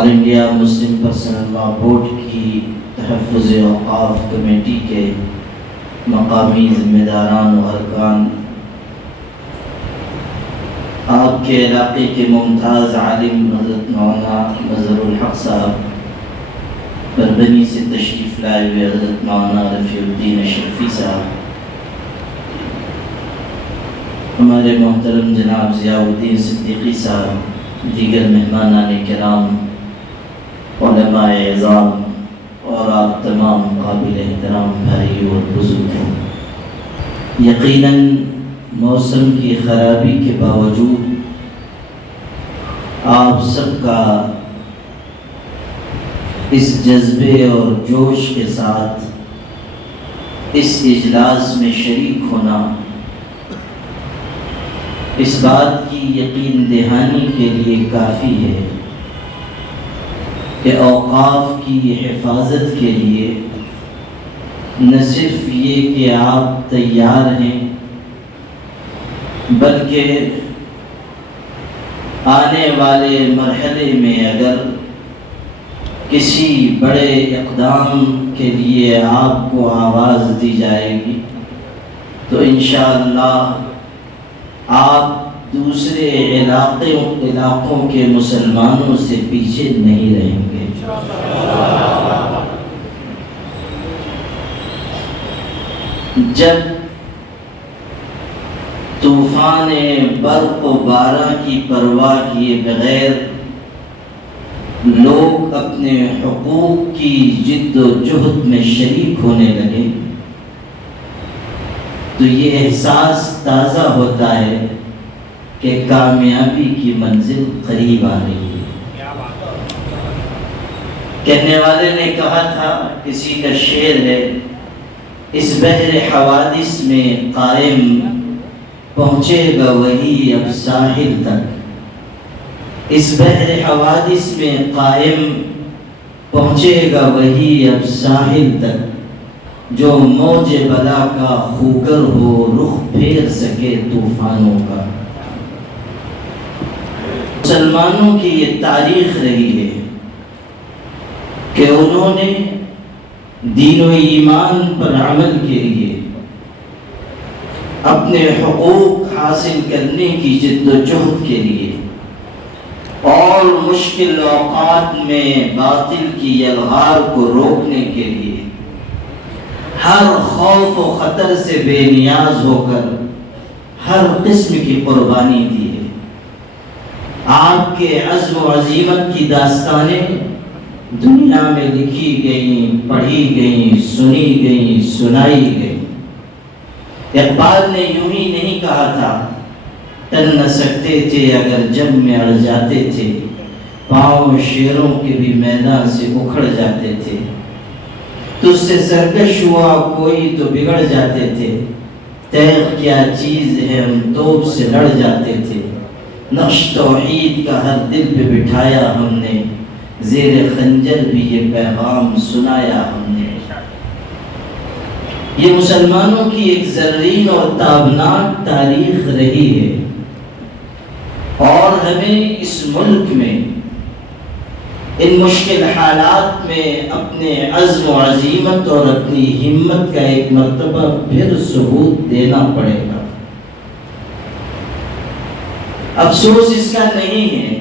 آل India Muslim personal law board کی تحفظ اوقاف کمیٹی کے مقامی ذمہ داران و ارکان، آپ کے علاقے کے ممتاز عالم حضرت مولانا مظہر الحق صاحب، بربنی سے تشریف لائے ہوئے حضرت مولانا رفیع الدین اشرفی صاحب، ہمارے محترم جناب ضیاء الدین صدیقی صاحب، دیگر مہمانان کرام، علماء اعظام اور آپ تمام قابل احترام بھائی اور بزرگوں، یقیناً موسم کی خرابی کے باوجود آپ سب کا اس جذبے اور جوش کے ساتھ اس اجلاس میں شریک ہونا اس بات کی یقین دہانی کے لیے کافی ہے کہ اوقاف کی حفاظت کے لیے نہ صرف یہ کہ آپ تیار ہیں، بلکہ آنے والے مرحلے میں اگر کسی بڑے اقدام کے لیے آپ کو آواز دی جائے گی تو انشاءاللہ آپ دوسرے علاقوں کے مسلمانوں سے پیچھے نہیں رہیں گے۔ جب طوفان برق و باران کی پرواہ کیے بغیر لوگ اپنے حقوق کی جد و جہد میں شریک ہونے لگے تو یہ احساس تازہ ہوتا ہے کہ کامیابی کی منزل قریب آ رہی ہے۔ کہنے والے نے کہا تھا، کسی کا شعر ہے، اس بحر حوادث میں قائم پہنچے گا وہی اب ساحل تک، اس بحر حوادث میں قائم پہنچے گا وہی اب ساحل تک، جو موج بلا کا خوگر ہو رخ پھیر سکے طوفانوں کا۔ مسلمانوں کی یہ تاریخ رہی ہے کہ انہوں نے دین و ایمان پر عمل کے لیے اپنے حقوق حاصل کرنے کی جد و جہد کے لیے اور مشکل اوقات میں باطل کی یلغار کو روکنے کے لیے ہر خوف و خطر سے بے نیاز ہو کر ہر قسم کی قربانی دی ہے۔ آپ کے عزم و عزیمت کی داستانیں دنیا میں لکھی گئیں، پڑھی گئیں، سنی گئیں، سنائی گئیں۔ اقبال نے یوں ہی نہیں کہا تھا، ٹل نہ سکتے تھے اگر جب میں اڑ جاتے تھے، پاؤں شیروں کے بھی میدان سے اکھڑ جاتے تھے، تجھ سے سرکش ہوا کوئی تو بگڑ جاتے تھے، تیغ کیا چیز ہے ہم توپ سے لڑ جاتے تھے، نقش توحید کا ہر دل پہ بٹھایا ہم نے، زیر خنجر بھی یہ پیغام سنایا ہم نے۔ یہ مسلمانوں کی ایک زرین اور تابناک تاریخ رہی ہے، اور ہمیں اس ملک میں ان مشکل حالات میں اپنے عزم و عزیمت اور اپنی ہمت کا ایک مرتبہ پھر ثبوت دینا پڑے گا۔ افسوس اس کا نہیں ہے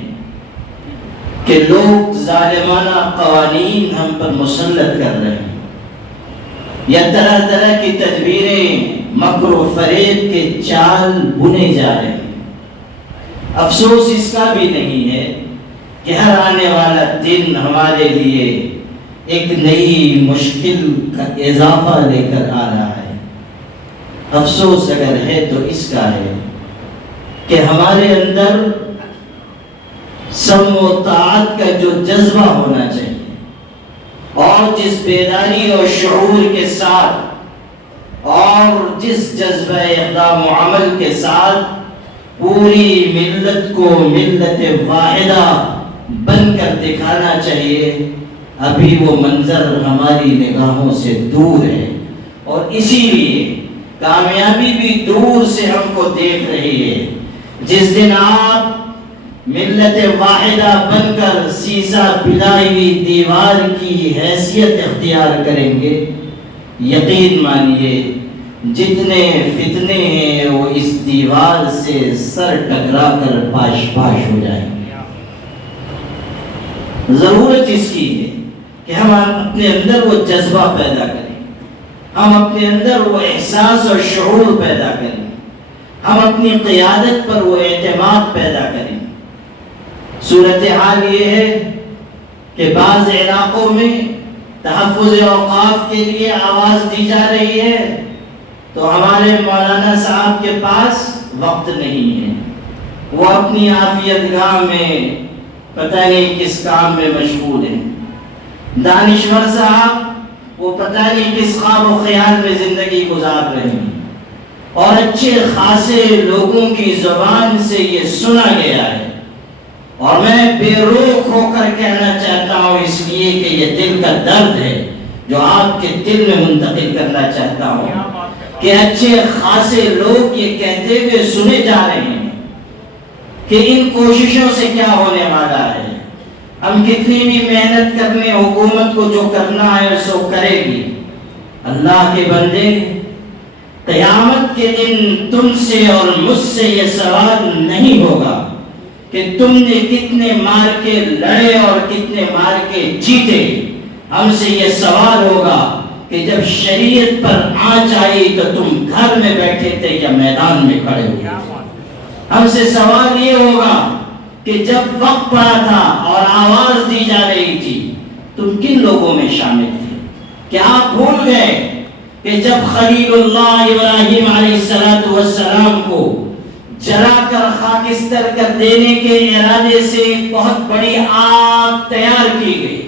کہ لوگ ظالمانہ قوانین ہم پر مسلط کر رہے ہیں یا طرح طرح کی تدبیریں مکر و فریب کے چال بنے جا رہے ہیں۔ افسوس اس کا بھی نہیں ہے کہ ہر آنے والا دن ہمارے لیے ایک نئی مشکل کا اضافہ لے کر آ رہا ہے۔ افسوس اگر ہے تو اس کا ہے کہ ہمارے اندر سم و طاعت کا جو جذبہ ہونا چاہیے اور جس بیداری اور شعور کے ساتھ اور جس جذبہ اقدام و عمل کے ساتھ پوری ملت کو ملت واحدہ بن کر دکھانا چاہیے، ابھی وہ منظر ہماری نگاہوں سے دور ہے، اور اسی لیے کامیابی بھی دور سے ہم کو دیکھ رہی ہے۔ جس دن آپ ملت واحدہ بن کر سیسا پلائی ہوئی دیوار کی حیثیت اختیار کریں گے، یقین مانیے جتنے فتنے ہیں وہ اس دیوار سے سر ٹکرا کر پاش پاش ہو جائیں گے۔ ضرورت اس کی ہے کہ ہم اپنے اندر وہ جذبہ پیدا کریں، ہم اپنے اندر وہ احساس اور شعور پیدا کریں، ہم اپنی قیادت پر وہ اعتماد پیدا کریں۔ صورتحال یہ ہے کہ بعض علاقوں میں تحفظ اوقاف کے لیے آواز دی جا رہی ہے تو ہمارے مولانا صاحب کے پاس وقت نہیں ہے، وہ اپنی عافیت گاہ میں پتہ نہیں کس کام میں مشغول ہیں۔ دانشور صاحب وہ پتہ نہیں کس خواب و خیال میں زندگی گزار رہے ہیں، اور اچھے خاصے لوگوں کی زبان سے یہ سنا گیا ہے، اور میں بے روک ہو کر کہنا چاہتا ہوں اس لیے کہ یہ دل کا درد ہے جو آپ کے دل میں منتقل کرنا چاہتا ہوں کہ اچھے خاصے لوگ یہ کہتے ہوئے سنے جا رہے ہیں کہ ان کوششوں سے کیا ہونے والا ہے، ہم کتنی بھی محنت کرنے حکومت کو جو کرنا ہے سو کرے گی۔ اللہ کے بندے، قیامت کے دن تم سے اور مجھ سے یہ سوال نہیں ہوگا کہ تم نے کتنے مار کے لڑے اور کتنے مار کے جیتے، ہم سے یہ سوال ہوگا کہ جب شریعت پر آنچ آئی تو تم گھر میں بیٹھے تھے یا میدان میں کھڑے ہوئے تھے۔ ہم سے سوال یہ ہوگا کہ جب وقت پڑا تھا اور آواز دی جا رہی تھی تم کن لوگوں میں شامل تھے؟ کیا آپ بھول گئے کہ جب خلیل اللہ ابراہیم علیہ السلام کو جلا کر خاکستر کر دینے کے ارادے سے ایک بہت بڑی آگ تیار کی گئی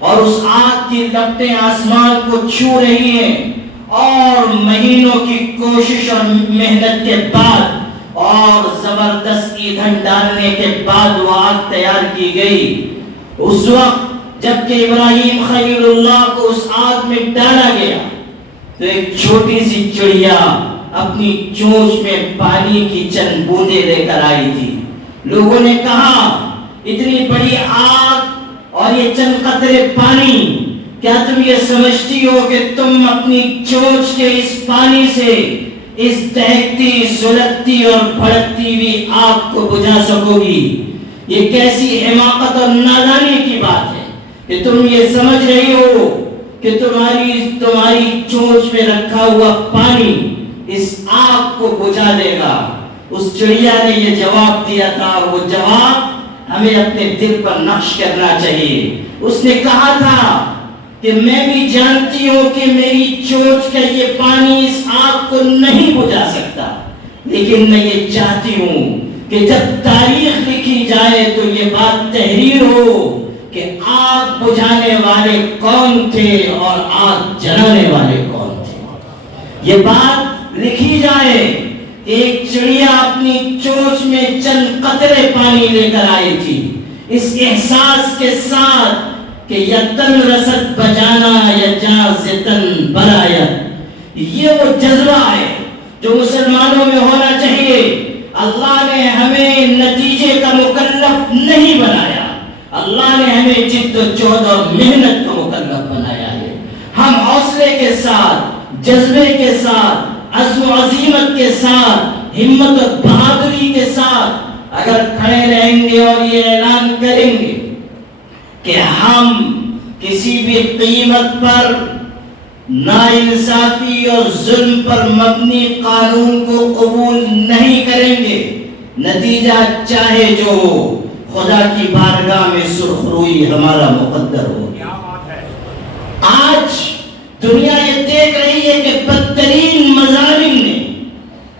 اور اس آگ کی لپٹیں آسمان کو چھو رہی ہیں، اور مہینوں کی کوشش اور محنت کے بعد اور زبردست ایندھن ڈالنے کے بعد وہ آگ تیار کی گئی۔ اس وقت جب کہ ابراہیم خلیل اللہ کو اس آگ میں ڈالا گیا تو ایک چھوٹی سی چڑیا اپنی چونچ میں پانی کی چند بوندیں لے کر آئی تھی۔ لوگوں نے کہا اتنی بڑی آگ اور یہ چند قطرے پانی، کیا تم یہ سمجھتی ہو کہ تم اپنی چونچ کے اس پانی سے اس دہکتی سلگتی اور بھڑکتی ہوئی آگ کو بجھا سکو گی؟ یہ کیسی حماقت اور نادانی کی بات ہے کہ تم یہ سمجھ رہی ہو کہ تمہاری چونچ میں رکھا ہوا پانی اس آگ کو بجھا دے گا۔ اس چڑیا نے یہ جواب دیا تھا، وہ جواب ہمیں اپنے دل پر نقش کرنا چاہیے۔ اس نے کہا تھا کہ میں بھی جانتی ہوں کہ میری چونچ کا یہ پانی اس آگ کو نہیں بجھا سکتا، لیکن میں یہ چاہتی ہوں کہ جب تاریخ لکھی جائے تو یہ بات تحریر ہو کہ آگ بجھانے والے کون تھے اور آگ جلانے والے کون تھے۔ یہ بات لکھی جائے کہ ایک چڑیا اپنی چونچ میں چند قطرے پانی لے کر آئی تھی، اس احساس کے ساتھ کہ یتن رسد بجانا یا جازتن برایت، یہ وہ جذبہ ہے جو مسلمانوں میں ہونا چاہیے۔ اللہ نے ہمیں نتیجے کا مکلف نہیں بنایا، اللہ نے ہمیں جد و جہد اور محنت کا مکلف بنایا ہے۔ ہم حوصلے کے ساتھ، جذبے کے ساتھ، عزم و عزیمت کے ساتھ، ہمت اور بہادری کے ساتھ اگر کھڑے رہیں گے اور یہ اعلان کریں گے کہ ہم کسی بھی قیمت پر ناانصافی اور ظلم پر مبنی قانون کو قبول نہیں کریں گے، نتیجہ چاہے جو ہو، خدا کی بارگاہ میں سرخروئی ہمارا مقدر ہو۔ آج دنیا یہ دیکھ رہی ہے کہ بدترین مظالم نے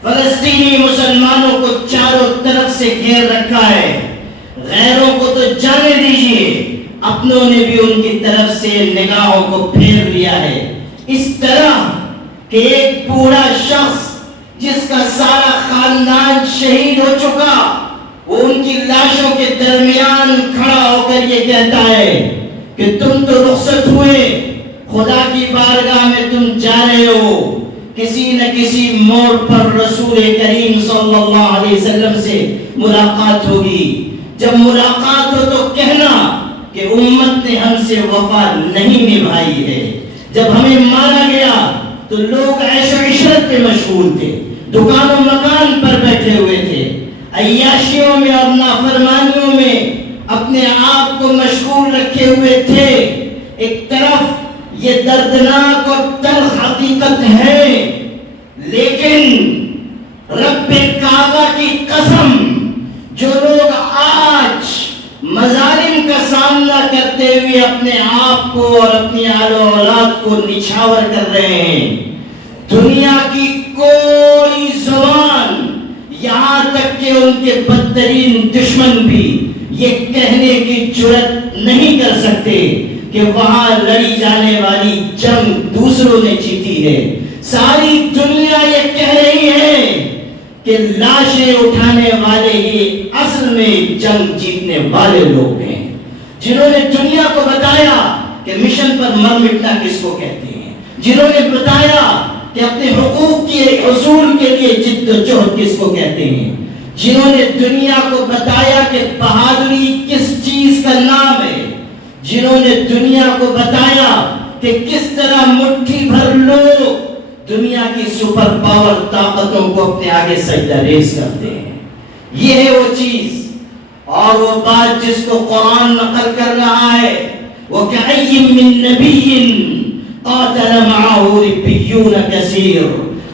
فلسطینی مسلمانوں کو چاروں طرف سے گھیر رکھا ہے۔ غیروں کو تو جانے دیجیے، اپنوں نے بھی ان کی طرف سے نگاہوں کو پھیر لیا ہے، اس طرح کہ ایک بوڑھا شخص جس کا سارا خاندان شہید ہو چکا، وہ ان کی لاشوں کے درمیان کھڑا ہو کر یہ کہتا ہے کہ تم تو رخصت ہوئے، خدا کی بارگاہ میں تم جا رہے ہو، کسی نہ کسی موڑ پر رسول کریم صلی اللہ علیہ وسلم سے ملاقات ہوگی۔ جب ملاقات ہو تو کہنا کہ امت نے ہم سے وفا نہیں نبھائی ہے. جب ہمیں مارا گیا تو لوگ عیش و عشرت پہ مشغول تھے، دکان و مکان پر بیٹھے ہوئے تھے، عیاشیوں میں اور نافرمانیوں میں اپنے آپ کو مشغول رکھے ہوئے تھے. ایک طرف یہ دردناک اور تلخ حقیقت ہے، لیکن رب کعبہ کی قسم جو لوگ آج مظالم کا سامنا کرتے ہوئے اپنے آپ کو اور اپنی آل و اولاد کو نچھاور کر رہے ہیں، دنیا کی کوئی زبان یہاں تک کہ ان کے بدترین دشمن بھی یہ کہنے کی جرات نہیں کر سکتے کہ وہاں لڑی جانے والی جنگ دوسروں نے جیتی ہے. ساری دنیا یہ کہہ رہی ہے کہ لاشیں اٹھانے والے ہی اصل میں جنگ جیتنے والے لوگ ہیں، جنہوں نے دنیا کو بتایا کہ مشن پر مر مٹنا کس کو کہتے ہیں، جنہوں نے بتایا کہ اپنے حقوق کے حصول کے لیے جد و جہد کس کو کہتے ہیں، جنہوں نے دنیا کو بتایا کہ بہادری کس چیز کا نام ہے، جنہوں نے دنیا کو بتایا کہ کس طرح مٹھی بھر لوگ دنیا کی سپر پاور طاقتوں کو اپنے آگے سجدہ ریز کرتے ہیں. یہ ہے وہ چیز اور وہ بات جس کو قرآن نقل کر رہا ہے. وَكَأَيٍّ مِّن نَّبِيٍّ قَاتَلَ مَعَهُ رِبِّيُّونَ كَثِيرٌ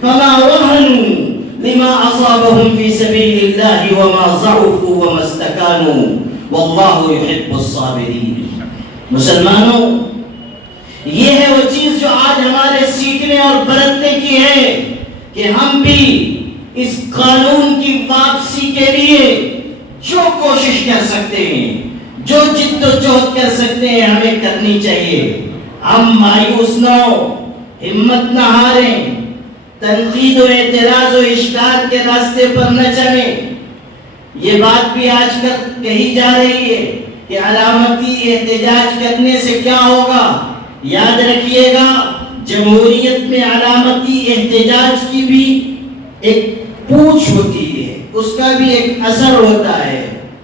فَمَا وَهَنُوا لِمَا أَصَابَهُمْ فِي سَبِيلِ اللَّهِ وَمَا ضَعُفُوا وَمَا اسْتَكَانُوا وَاللَّهُ يُحِبُّ الصَّابِرِينَ. مسلمانوں، یہ ہے وہ چیز جو آج ہمارے سیکھنے اور برتنے کی ہے کہ ہم بھی اس قانون کی واپسی کے لیے جو کوشش کر سکتے ہیں، جو جد و جہد کر سکتے ہیں، ہمیں کرنی چاہیے. ہم مایوس نہ ہو، ہمت نہ ہاریں، تنقید و اعتراض و اشکال کے راستے پر نہ چلیں. یہ بات بھی آج کل کہی جا رہی ہے کہ علامتی احتجاج کرنے سے کیا ہوگا. یاد رکھیے گا، جمہوریت میں علامتی احتجاج کی بھی ایک پوچھ ہوتی ہے، اس کا بھی ایک اثر ہوتا ہے،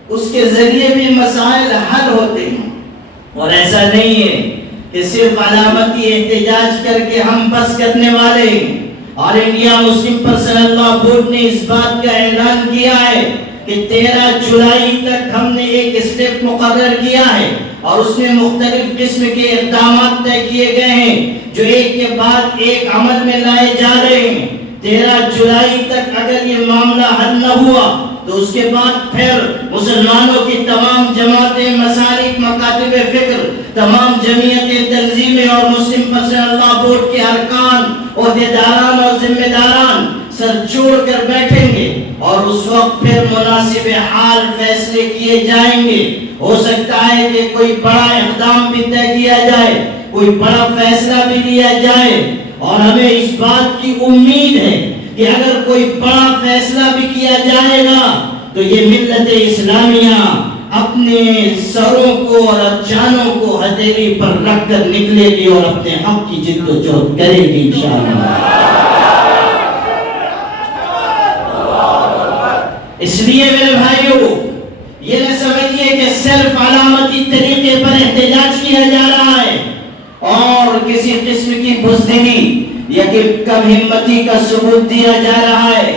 اس کے ذریعے بھی مسائل حل ہوتے ہیں. اور ایسا نہیں ہے کہ صرف علامتی احتجاج کر کے ہم بس کرنے والے ہیں. اور انڈیا مسلم پرسنل لا بورڈ نے اس بات کا اعلان کیا ہے کہ 13 جولائی تک ہم نے ایک اسٹیپ مقرر کیا ہے اور اس میں مختلف قسم کے اقدامات طے کیے گئے ہیں جو ایک کے بعد ایک عمل میں لائے جا رہے ہیں. 13 جولائی تک اگر یہ معاملہ حل نہ ہوا تو اس کے بعد پھر مسلمانوں کی تمام جماعتیں، مسالک، مکاتب فکر، تمام جمعیتیں، تنظیمیں اور مسلم پرسنل لا بورڈ کے ارکان، عہدیداران اور ذمہ داران سر جوڑ کر بیٹھیں گے اور اس وقت پھر مناسب حال فیصلے کیے جائیں گے. ہو سکتا ہے کہ کوئی بڑا اقدام بھی طے کیا جائے، کوئی بڑا فیصلہ بھی لیا جائے، اور ہمیں اس بات کی امید ہے کہ اگر کوئی بڑا فیصلہ بھی کیا جائے گا تو یہ ملت اسلامیہ اپنے سروں کو اور جانوں کو ہتھیلی پر رکھ کر نکلے گی اور اپنے حق کی جد و جہد کرے گی انشاءاللہ. اس لیے میرے بھائیوں، یہ نہ سمجھیے کہ صرف علامتی طریقے پر احتجاج کیا جا رہا ہے اور کسی قسم کی بزدلی یا کہ کم ہمتی کا ثبوت دیا جا رہا ہے.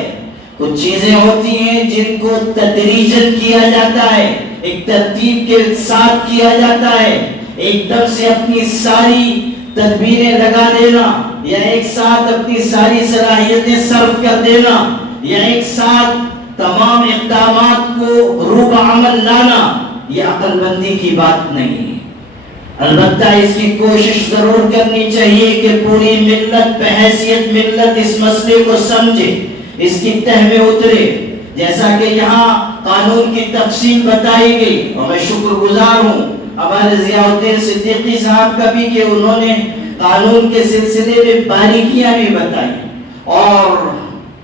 کچھ چیزیں ہوتی ہیں جن کو تدریجاً کیا جاتا ہے، ایک ترتیب کے ساتھ کیا جاتا ہے. ایک دم سے اپنی ساری تدبیریں لگا دینا یا ایک ساتھ اپنی ساری صلاحیتیں صرف کر دینا یا ایک ساتھ تمام اقدامات کو روح عمل لانا، یہ عقل بندی کی بات نہیں. البتہ اس کی کوشش ضرور کرنی چاہیے کہ پوری ملت بحیثیت ملت اس مسئلے کو سمجھے، اس کی تہ میں اترے. جیسا کہ یہاں قانون کی تفصیل بتائی گئی اور میں شکر گزار ہوں ہمارے ضیاء الدین صدیقی صاحب کا بھی کہ انہوں نے قانون کے سلسلے میں باریکیاں بھی بتائی. اور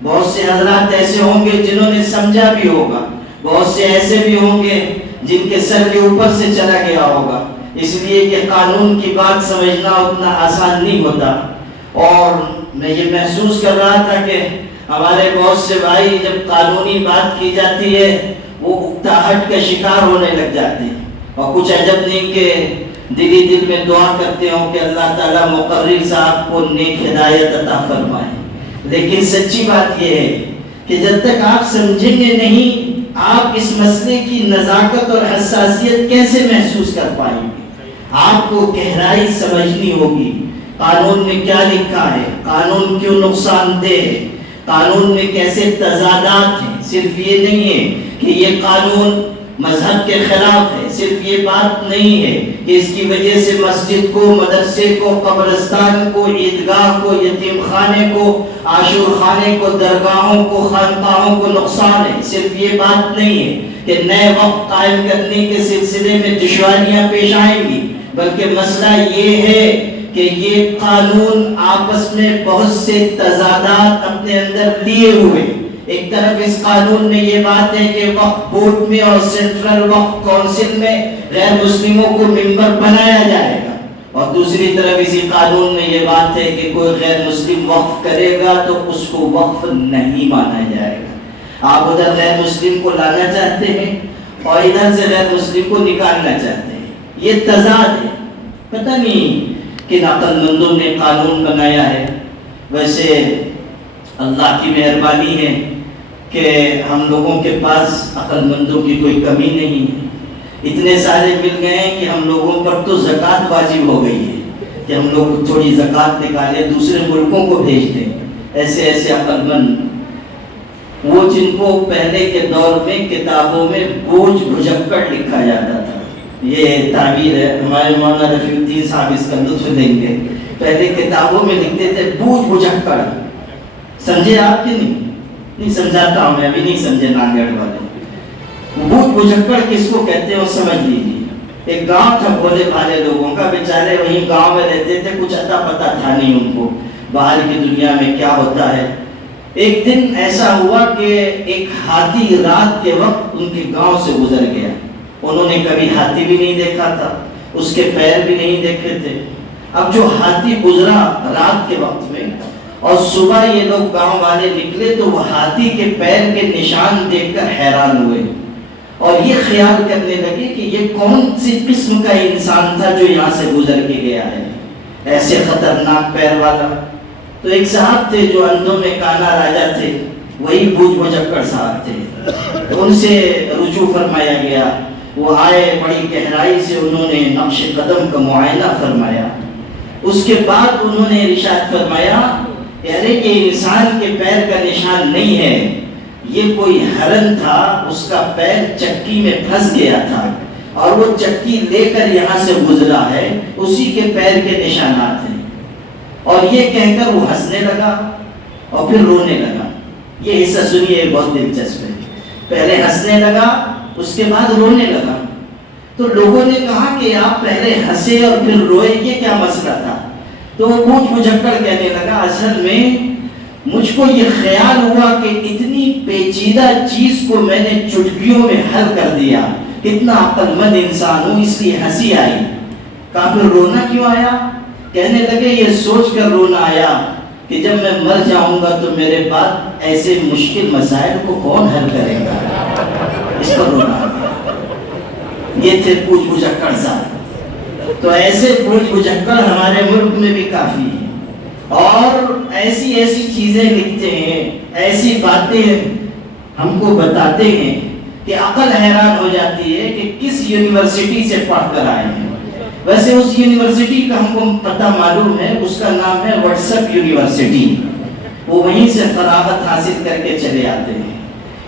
بہت سے حضرات ایسے ہوں گے جنہوں نے سمجھا بھی ہوگا، بہت سے ایسے بھی ہوں گے جن کے سر کے اوپر سے چلا گیا ہوگا، اس لیے کہ قانون کی بات سمجھنا اتنا آسان نہیں ہوتا. اور میں یہ محسوس کر رہا تھا کہ ہمارے بہت سے بھائی جب قانونی بات کی جاتی ہے وہ اکتاہٹ کا شکار ہونے لگ جاتے ہیں، اور کچھ عجب نہیں کہ دل میں دعا کرتے ہوں کہ اللہ تعالیٰ مقرر صاحب کو نیک ہدایت عطا فرمائے۔ لیکن سچی بات یہ ہے کہ جب تک آپ سمجھیں گے نہیں، آپ اس مسئلے کی نزاکت اور حساسیت کیسے محسوس کر پائیں گے؟ آپ کو گہرائی سمجھنی ہوگی، قانون میں کیا لکھا ہے، قانون کیوں نقصان دہ ہے، قانون میں کیسے تضادات ہیں۔ صرف یہ نہیں ہے کہ یہ قانون مذہب کے خلاف ہے، صرف یہ بات نہیں ہے کہ اس کی وجہ سے مسجد کو، مدرسے کو، قبرستان کو، عیدگاہ کو، یتیم خانے کو، عاشور خانے کو، درگاہوں کو، خانقاہوں کو نقصان ہے۔ صرف یہ بات نہیں ہے کہ نئے وقت قائم کرنے کے سلسلے میں دشواریاں پیش آئیں گی، بلکہ مسئلہ یہ ہے کہ یہ قانون آپس میں بہت سے تضادات اپنے اندر لیے ہوئے۔ ایک طرف اس قانون میں یہ بات ہے کہ وقف بورڈ میں اور سینٹرل وقف کونسل میں غیر مسلموں کو ممبر بنایا جائے گا، اور دوسری طرف اسی قانون میں یہ بات ہے کہ کوئی غیر مسلم وقف کرے گا تو اس کو وقف نہیں مانا جائے گا۔ آپ ادھر غیر مسلم کو لانا چاہتے ہیں اور ادھر سے غیر مسلم کو نکالنا چاہتے ہیں، یہ تضاد ہے۔ پتہ نہیں کن عقل مندوں نے قانون بنایا ہے۔ ویسے اللہ کی مہربانی ہے کہ ہم لوگوں کے پاس عقل مندوں کی کوئی کمی نہیں ہے، اتنے سارے مل گئے ہیں کہ ہم لوگوں پر تو زکوٰۃ واجب ہو گئی ہے کہ ہم لوگ تھوڑی زکوٰۃ نکالیں، دوسرے ملکوں کو بھیج دیں۔ ایسے عقل مند، وہ جن کو پہلے کے دور میں کتابوں میں بوجھ بھجکڑ لکھا جاتا تھا، یہ تعبیر ہے، ہمارے مولانا رفیع الدین صاحب اس کا لطف لیں گے۔ پہلے کتابوں میں لکھتے تھے بوجھ بھجکڑ، سمجھے آپ کہ نہیں سمجھاتا ہوں میں، ابھی نہیں سمجھے ناگڑ والے۔ بوجھ بھجکڑ کس کو کہتے ہیں وہ سمجھ لیجیے۔ ایک گاؤں تھا بھولے بھالے لوگوں کا، بیچارے وہیں گاؤں میں رہتے تھے، کچھ اتا پتا تھا نہیں ان کو باہر کی دنیا میں کیا ہوتا ہے۔ ایک دن ایسا ہوا کہ ایک ہاتھی رات کے وقت ان کے گاؤں سے گزر گیا۔ انہوں نے کبھی ہاتھی بھی نہیں دیکھا تھا، اس کے پیر بھی نہیں دیکھے تھے۔ اب جو ہاتھی گزرا رات کے وقت میں، اور صبح یہ لوگ گاؤں والے نکلے تو وہ ہاتھی کے پیر کے نشان دیکھ کر حیران ہوئے، اور یہ خیال کرنے لگے کہ یہ کون سی قسم کا انسان تھا جو یہاں سے گزر کے گیا ہے، ایسے خطرناک پیر والا۔ تو ایک صاحب تھے جو اندھوں میں کانا راجا تھے، وہی بوجھ بھجکڑ صاحب تھے، ان سے رجوع فرمایا گیا۔ وہ آئے، بڑی گہرائی سے انہوں نے نقش قدم کا معائنہ فرمایا، اس کے بعد انہوں نے ارشاد فرمایا یعنی کہ انسان کے پیر کا نشان نہیں ہے، یہ کوئی ہرن تھا، اس کا پیر چکی میں پھنس گیا تھا اور وہ چکی لے کر یہاں سے گزرا ہے، اسی کے پیر کے نشانات ہیں۔ اور یہ کہہ کر وہ ہنسنے لگا اور پھر رونے لگا۔ یہ حصہ سنیے، بہت دلچسپ ہے۔ پہلے ہنسنے لگا، اس کے بعد رونے لگا۔ تو لوگوں نے کہا کہ آپ پہلے ہنسے اور پھر روئے، یہ کیا مسئلہ تھا؟ تو وہ بوجھ بھجکڑ کہنے لگا، اصل میں مجھ کو یہ خیال ہوا کہ اتنی پیچیدہ چیز کو میں نے چٹکیوں میں حل کر دیا، کتنا عقل مند انسان ہوں، اس لیے ہنسی آئی۔ کہا پھر رونا کیوں آیا؟ کہنے لگے یہ سوچ کر رونا آیا کہ جب میں مر جاؤں گا تو میرے بعد ایسے مشکل مسائل کو کون حل کرے گا، اس پر رونا آیا۔ یہ تھے بوجھ بھجکڑ صاحب۔ تو ایسے بوجھ بھجکڑ ہمارے ملک میں بھی کافی ہیں، اور ایسی چیزیں لکھتے ہیں، ایسی باتیں ہم کو بتاتے ہیں کہ عقل حیران ہو جاتی ہے کہ کس یونیورسٹی سے پڑھ کر آئے ہیں۔ ویسے اس یونیورسٹی کا ہم کو پتہ معلوم ہے، اس کا نام ہے واٹس ایپ یونیورسٹی، وہ وہیں سے فراغت حاصل کر کے چلے آتے ہیں۔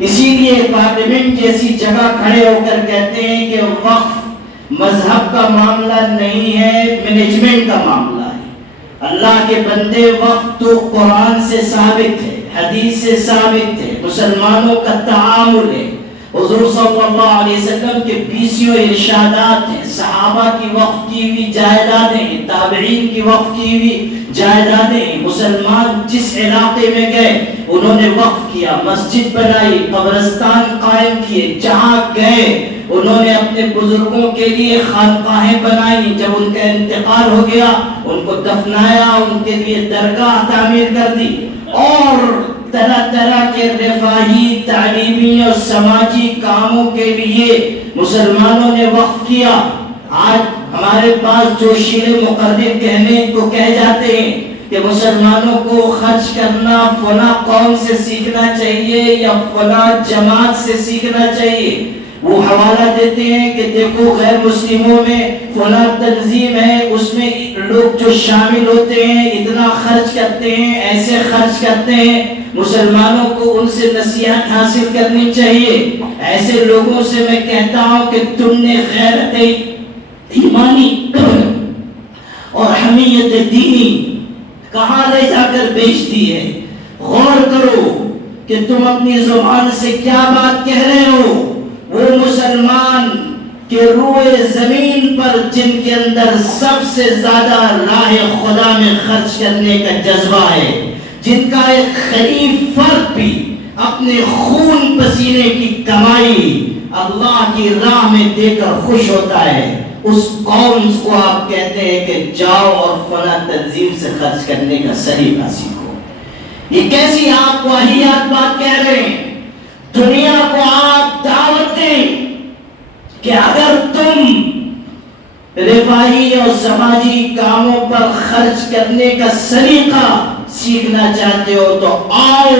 اسی لیے پارلیمنٹ جیسی جگہ کھڑے ہو کر کہتے ہیں کہ وقف مذہب کا معاملہ نہیں ہے، مینجمنٹ کا معاملہ ہے۔ اللہ کے بندے، وقف تو قرآن سے ثابت ہے، حدیث سے ثابت ہے، مسلمانوں کا تعامل ہے، حضور صلی اللہ علیہ وسلم کے 20 ارشادات ہیں، صحابہ کی وقف کی ہوئی جائیدادیں ہیں، تابعین کی وقف کی ہوئی جائیدادیں ہیں۔ مسلمان جس علاقے میں گئے انہوں نے وقف کیا، مسجد بنائی، قبرستان قائم کیے، جہاں گئے انہوں نے اپنے بزرگوں کے لیے خانقاہیں بنائی، جب ان کا انتقال ہو گیا ان کو دفنایا، ان کے لیے درگاہ تعمیر کر دی، اور طرح طرح کے رفاہی، تعلیمی اور سماجی کاموں کے لیے مسلمانوں نے وقف کیا۔ آج ہمارے پاس جو شیر مقرر کہنے کو کہہ جاتے ہیں کہ مسلمانوں کو خرچ کرنا فلاں قوم سے سیکھنا چاہیے یا فلاں جماعت سے سیکھنا چاہیے، وہ حوالہ دیتے ہیں کہ دیکھو غیر مسلموں میں فلاں تنظیم ہے، اس میں لوگ جو شامل ہوتے ہیں اتنا خرچ کرتے ہیں، ایسے خرچ کرتے ہیں، مسلمانوں کو ان سے نصیحت حاصل کرنی چاہیے۔ ایسے لوگوں سے میں کہتا ہوں کہ تم نے غیرت ایمانی اور حمیت دینی کہاں لے جا کر بیچ دی ہے؟ غور کرو کہ تم اپنی زبان سے کیا بات کہہ رہے ہو۔ وہ مسلمان کہ روئے زمین پر جن کے اندر سب سے زیادہ راہ خدا میں خرچ کرنے کا جذبہ ہے، جن کا ایک غریب فرد بھی اپنے خون پسینے کی کمائی اللہ کی راہ میں دے کر خوش ہوتا ہے، اس قوم کو آپ کہتے ہیں کہ جاؤ اور فلاں تنظیم سے خرچ کرنے کا سلیقہ سیکھو۔ یہ کیسی آپ واہیات بات کہہ رہے ہیں؟ دنیا کو آپ دعوت دیں کہ اگر تم رفاہی اور سماجی کاموں پر خرچ کرنے کا سلیقہ سیکھنا چاہتے ہو تو آؤ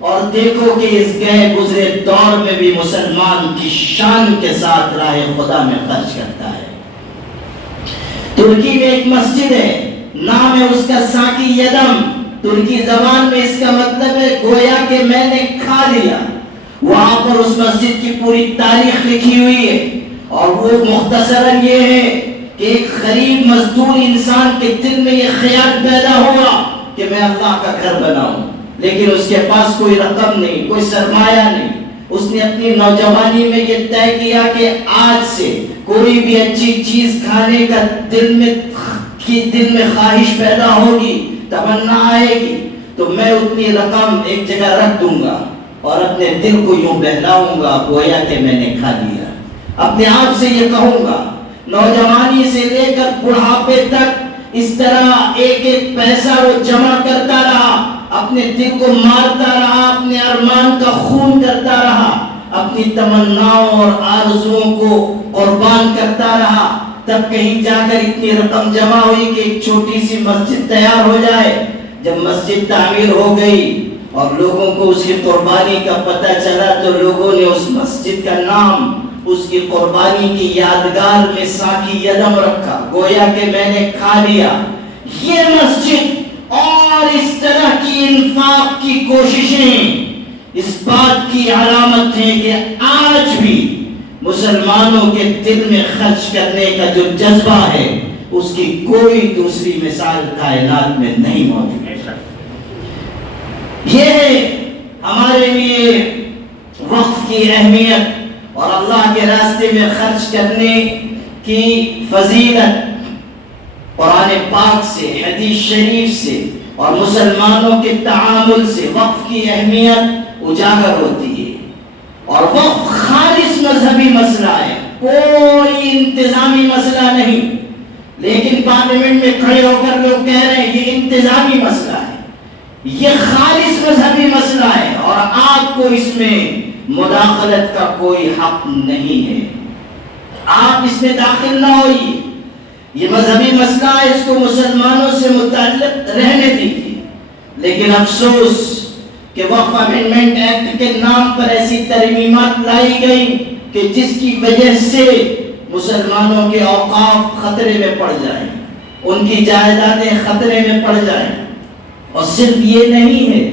اور دیکھو کہ اس گئے گزرے دور میں بھی مسلمان کی شان کے ساتھ راہ خدا میں خرچ کرتا ہے۔ ترکی میں ایک مسجد ہے، نام ہے اس کا ساکی یدم، ترکی زبان میں اس کا مطلب ہے گویا کہ میں نے کھا لیا۔ وہاں پر اس مسجد کی پوری تاریخ لکھی ہوئی ہے، اور وہ مختصراً یہ ہے کہ ایک غریب مزدور انسان کے دل میں یہ خیال پیدا ہوا کہ میں اللہ کا گھر بناؤں، لیکن اس کے پاس کوئی رقم نہیں، کوئی سرمایہ نہیں۔ اس نے اپنی نوجوانی میں یہ طے کیا کہ آج سے کوئی بھی اچھی چیز کھانے کا دل میں خواہش پیدا ہوگی، تمنا آئے گی تو میں اتنی رقم ایک جگہ رکھ دوں گا اور اپنے دل کو یوں بہلاؤں گا گویا کہ میں نے کھا لیا۔ اپنے آپ سے یہ کہوں گا، نوجوانی سے لے کر بڑھاپے تک اس طرح ایک ایک پیسہ وہ جمع کرتا رہا، اپنے دل کو مارتا رہا، اپنے ارمان کا خون کرتا رہا، اپنی تمناؤں اور آرزوؤں کو قربان کرتا رہا، تب کہیں جا کر اتنی رقم جمع ہوئی کہ ایک چھوٹی سی مسجد تیار ہو جائے۔ جب مسجد تعمیر ہو گئی اور لوگوں کو اس کی قربانی کا پتہ چلا تو لوگوں نے اس مسجد کا نام اس کی قربانی کی یادگار میں ساکی یدم رکھا، گویا کہ میں نے کھا لیا۔ یہ مسجد اور اس طرح کی انفاق کی کوششیں اس بات کی علامت ہے کہ آج بھی مسلمانوں کے دل میں خرچ کرنے کا جو جذبہ ہے اس کی کوئی دوسری مثال کائنات میں نہیں موجود۔ یہ ہے ہمارے لیے وقف کی اہمیت اور اللہ کے راستے میں خرچ کرنے کی فضیلت قرآن پاک سے، حدیث شریف سے اور مسلمانوں کے تعامل سے وقف کی اہمیت اجاگر ہوتی ہے۔ اور وقف خالص مذہبی مسئلہ ہے، کوئی انتظامی مسئلہ نہیں، لیکن پارلیمنٹ میں کھڑے ہو کر لوگ کہہ رہے ہیں یہ انتظامی مسئلہ ہے، یہ خالص مذہبی مسئلہ ہے اور آپ کو اس میں مداخلت کا کوئی حق نہیں ہے، آپ اس میں داخل نہ ہوئیے، یہ مذہبی مسئلہ ہے، اس کو مسلمانوں سے متعلق رہنے دیجیے۔ لیکن افسوس کہ وقف امینڈمنٹ ایکٹ کے نام پر ایسی ترمیمات لائی گئی کہ جس کی وجہ سے مسلمانوں کے اوقاف خطرے میں پڑ جائیں، ان کی جائیدادیں خطرے میں پڑ جائیں۔ اور صرف یہ نہیں ہے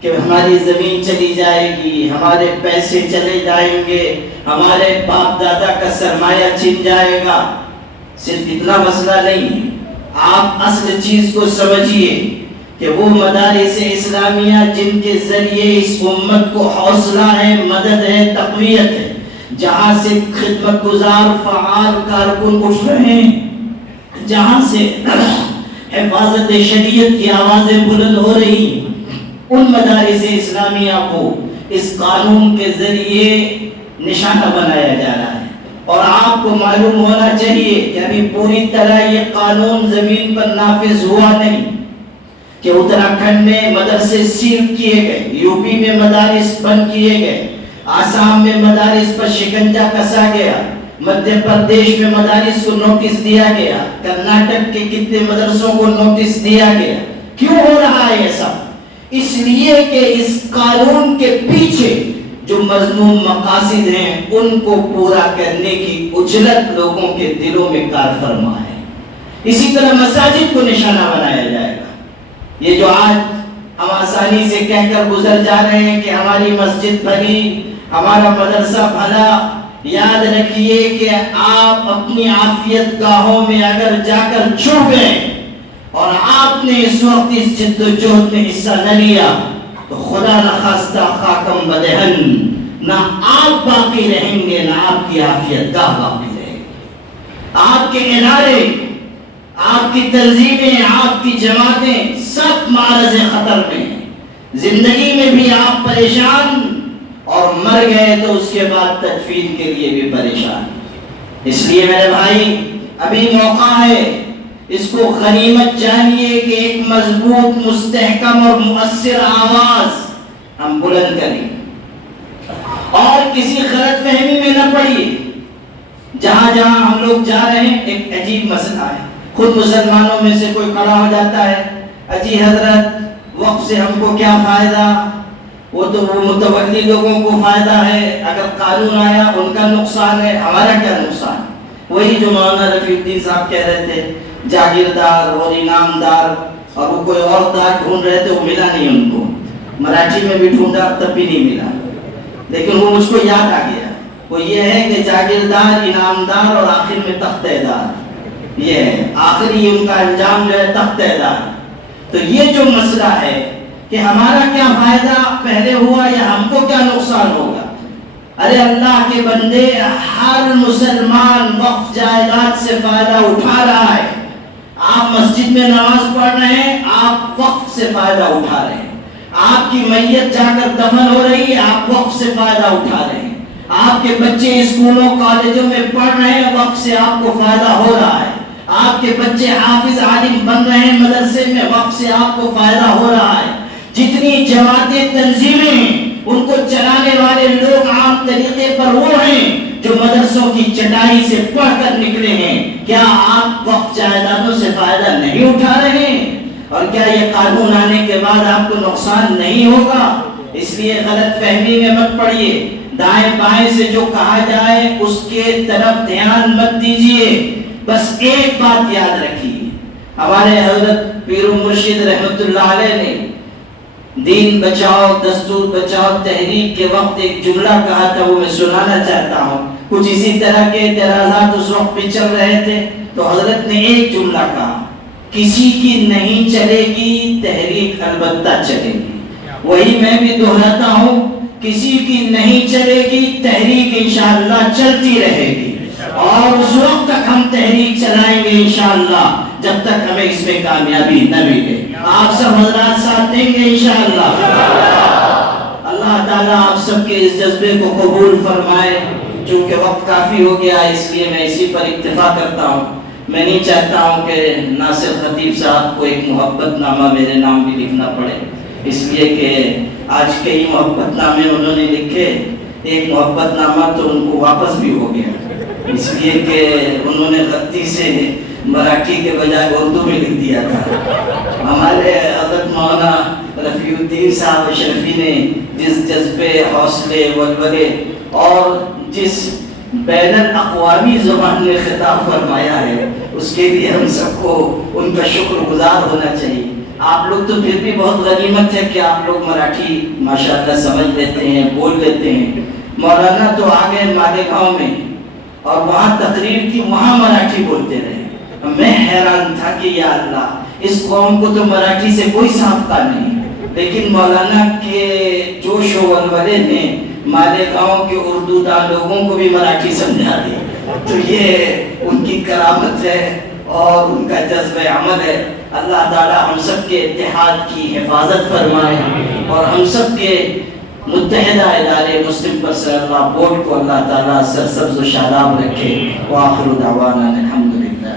کہ ہماری زمین چلی جائے گی، ہمارے پیسے چلے جائیں گے، ہمارے باپ دادا کا سرمایہ چھن جائے گا، صرف اتنا مسئلہ نہیں ہے۔ آپ اصل چیز کو سمجھیے کہ وہ مدارس اسلامیہ جن کے ذریعے اس امت کو حوصلہ ہے، مدد ہے، تقویت ہے، جہاں سے خدمت گزار فعال کارکن اٹھ رہے ہیں، جہاں سے حفاظت شریعت کی آوازیں بلند ہو رہی ہیں، ان مدارس اسلامیہ کو اس قانون کے ذریعے نشانہ بنایا جا رہا ہے۔ اور آپ کو معلوم ہونا چاہیے کہ ابھی پوری طرح یہ قانون زمین پر نافذ ہوا نہیں، کہ اتراکھنڈ میں مدرسے سیل کیے گئے، یو پی میں مدارس بند کیے گئے، آسام میں مدارس پر شکنجا کسا گیا، مدھیہ پردیش میں مدارس کو نوٹس دیا گیا، کرناٹک کے کتنے مدرسوں کو نوٹس دیا گیا۔ کیوں ہو رہا ہے یہ سب؟ اس لیے کہ اس قانون کے پیچھے جو مذموم مقاصد ہیں ان کو پورا کرنے کی اجلت لوگوں کے دلوں میں کار فرما ہے۔ اسی طرح مساجد کو نشانہ بنایا جائے گا۔ یہ جو آج ہم آسانی سے کہہ کر گزر جا رہے ہیں کہ ہماری مسجد بھلی، ہمارا مدرسہ بھلا، یاد رکھیے کہ آپ اپنی عافیت گاہوں میں اگر جا کر چھو گئے اور آپ نے اس وقت اس جد و جہد میں حصہ نہ لیا تو خدا نخواستہ خاکم بدہن، نہ آپ باقی رہیں گے نہ آپ کی عافیت گاہ باقی رہے گی۔ آپ کے ادارے، آپ کی تنظیمیں، آپ کی جماعتیں سب معرض خطر میں ہیں۔ زندگی میں بھی آپ پریشان اور مر گئے تو اس کے بعد تدفین کے لیے بھی پریشان۔ اس لیے میرے بھائی ابھی موقع ہے، اس کو غنیمت جانیے کہ ایک مضبوط، مستحکم اور مؤثر آواز ہم بلند کریں اور کسی غلط فہمی میں نہ پڑیے۔ جہاں جہاں ہم لوگ جا رہے ہیں ایک عجیب مسئلہ ہے، خود مسلمانوں میں سے کوئی کھڑا ہو جاتا ہے، اجی حضرت وقف سے ہم کو کیا فائدہ؟ وہ تو وہ متولی لوگوں کو فائدہ ہے، اگر قانون آیا ان کا نقصان ہے، ہمارا کیا نقصان؟ وہی جو مولانا رفیع الدین صاحب کہہ رہے تھے، جاگیردار اور انعامدار، اور وہ کوئی اور دار ڈھونڈ رہے تھے، وہ ملا نہیں ان کو، مراٹھی میں بھی ڈھونڈا تب بھی نہیں ملا، لیکن وہ مجھ کو یاد آ گیا۔ وہ یہ ہے کہ جاگیردار، انعامدار اور آخر میں تختہ دار، یہ ہے آخری ان کا انجام جو ہے تختہ دار۔ تو یہ جو مسئلہ ہے کہ ہمارا کیا فائدہ پہلے ہوا یا ہم کو کیا نقصان ہوگا؟ ارے اللہ کے بندے، ہر مسلمان وقف جائیداد سے فائدہ اٹھا رہا ہے۔ آپ مسجد میں نماز پڑھ رہے ہیں، آپ وقف سے فائدہ اٹھا رہے ہیں۔ آپ کی میت جا کر دفن ہو رہی ہے، آپ وقف سے فائدہ اٹھا رہے ہیں۔ آپ کے بچے اسکولوں کالجوں میں پڑھ رہے ہیں، وقف سے آپ کو فائدہ ہو رہا ہے۔ آپ کے بچے حافظ عالم بن رہے ہیں مدرسے میں، وقف سے آپ کو فائدہ ہو رہا ہے۔ جتنی جماعتیں، تنظیمیں ہیں، ان کو چلانے والے لوگ عام طریقے پر وہ ہیں جو مدرسوں کی چٹائی سے پڑھ کر نکلے ہیں۔ کیا آپ وقف جائیدادوں سے فائدہ نہیں اٹھا رہے ہیں؟ اور کیا یہ قانون آنے کے بعد آپ کو نقصان نہیں ہوگا؟ اس لیے غلط فہمی میں مت پڑیے، دائیں بائیں سے جو کہا جائے اس کے طرف دھیان مت دیجیے۔ بس ایک بات یاد رکھیے، ہمارے حضرت پیر و مرشد رحمت اللہ علیہ نے دین بچاؤ دستور بچاؤ تحریک کے وقت ایک جملہ کہا تھا، وہ میں سنانا چاہتا ہوں۔ کچھ اسی طرح کے اعتراضات اس وقت پہ چل رہے تھے تو حضرت نے ایک جملہ کہا، کسی کی نہیں چلے گی تحریک البتہ چلے گی۔ وہی میں بھی دہراتا ہوں، کسی کی نہیں چلے گی تحریک انشاءاللہ چلتی رہے گی، اور اس وقت تک ہم تحریک چلائیں گے انشاءاللہ جب تک ہمیں اس میں کامیابی نہ ملے۔ آپ سب حضرات ساتھ دیں گے انشاءاللہ۔ اللہ تعالیٰ آپ سب کے اس جذبے کو قبول فرمائے۔ چونکہ وقت کافی ہو گیا اس لیے میں اسی پر اکتفا کرتا ہوں۔ میں نہیں چاہتا ہوں کہ ناصر خطیب صاحب کو ایک محبت نامہ میرے نام بھی لکھنا پڑے، اس لیے کہ آج کئی محبت نامے انہوں نے لکھے، ایک محبت نامہ تو ان کو واپس بھی ہو گیا، اس لیے کہ انہوں نے غلطی سے مراٹھی کے بجائے اردو میں لکھ دیا تھا۔ ہمارے حضرت مولانا رفیع الدین صاحب اشرفی نے جس جذبے، حوصلے، ولولے اور جس بین الاقوامی زبان میں خطاب فرمایا ہے، اس کے لیے ہم سب کو ان کا شکر گزار ہونا چاہیے۔ آپ لوگ تو پھر بھی بہت غنیمت ہے کہ آپ لوگ مراٹھی ماشاءاللہ سمجھ لیتے ہیں، بول لیتے ہیں۔ مولانا تو آگے مالیگاؤں میں اور وہاں تقریر کی، وہاں مراٹھی بولتے رہے۔ میں حیران تھا کہ یا اللہ، اس قوم کو تو مراٹھی سے کوئی سابقہ نہیں، لیکن مولانا کے جوش و ولولے نے مالیگاؤں کے اردو دان لوگوں کو بھی مراٹھی سمجھا دی۔ تو یہ ان کی کرامت ہے اور ان کا جذبہ عمل ہے۔ اللہ تعالی ہم سب کے اتحاد کی حفاظت فرمائے اور ہم سب کے متحدہ ادارے مسلم پرسنل اللہ بورڈ کو اللہ تعالیٰ سرسبز و شاداب رکھے۔ وآخر دعوانا الحمدللہ۔